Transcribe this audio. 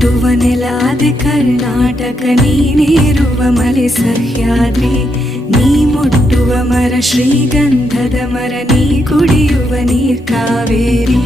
ಹುಟ್ಟುವ ನೆಲಾದೆ ಕರ್ನಾಟಕ, ನೀನೇರುವ ಮಲೆ ಸಹ್ಯಾದ್ರಿ, ನೀ ಮುಟ್ಟುವ ಮರ ಶ್ರೀಗಂಧದ ಮರ, ನೀ ಕುಡಿಯುವ ನೀರ್ ಕಾವೇರಿ.